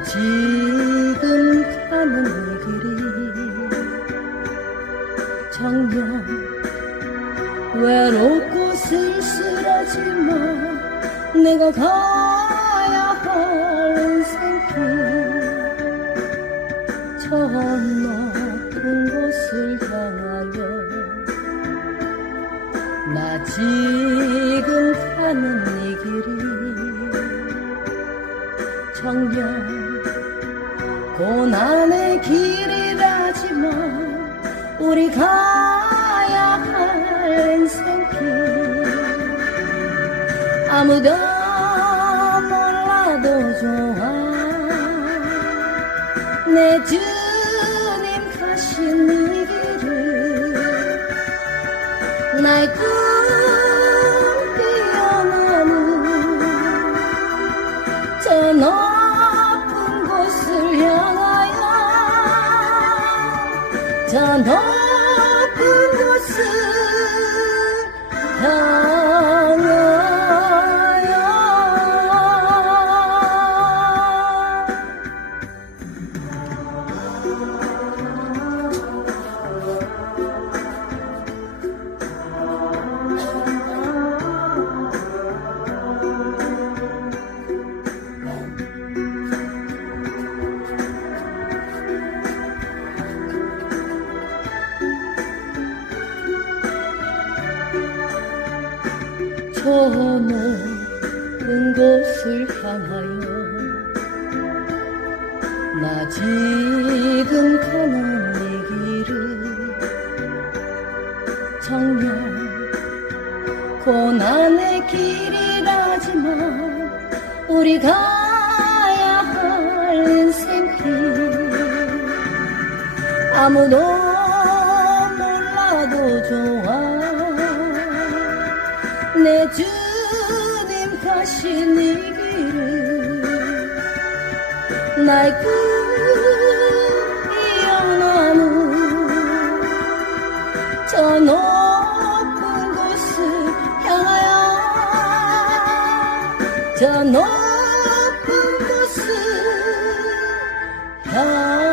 나 지금 가는 이 길이 정녕 외롭고 쓸쓸하지만 내가 가야 할 인생길 저 높은 곳을 향하여 나 지금 가는 이 길이 정녕 고난의 길이라지만 우리 가야 할 인생길 아무도 몰라도 좋아. 내 주님 가신 이 길을 나의 꿈피 저 높은 곳을 향하 저 높은 곳을 향하여 나 지금 가는 이 길을 정녕 고난의 길이라지만 우리 가야 할 인생길 아무도 몰라도 좋아 내 주님 가신 이 길을 꿈 이어나는 저 높은 곳을 향하여 저 높은 곳을 향하여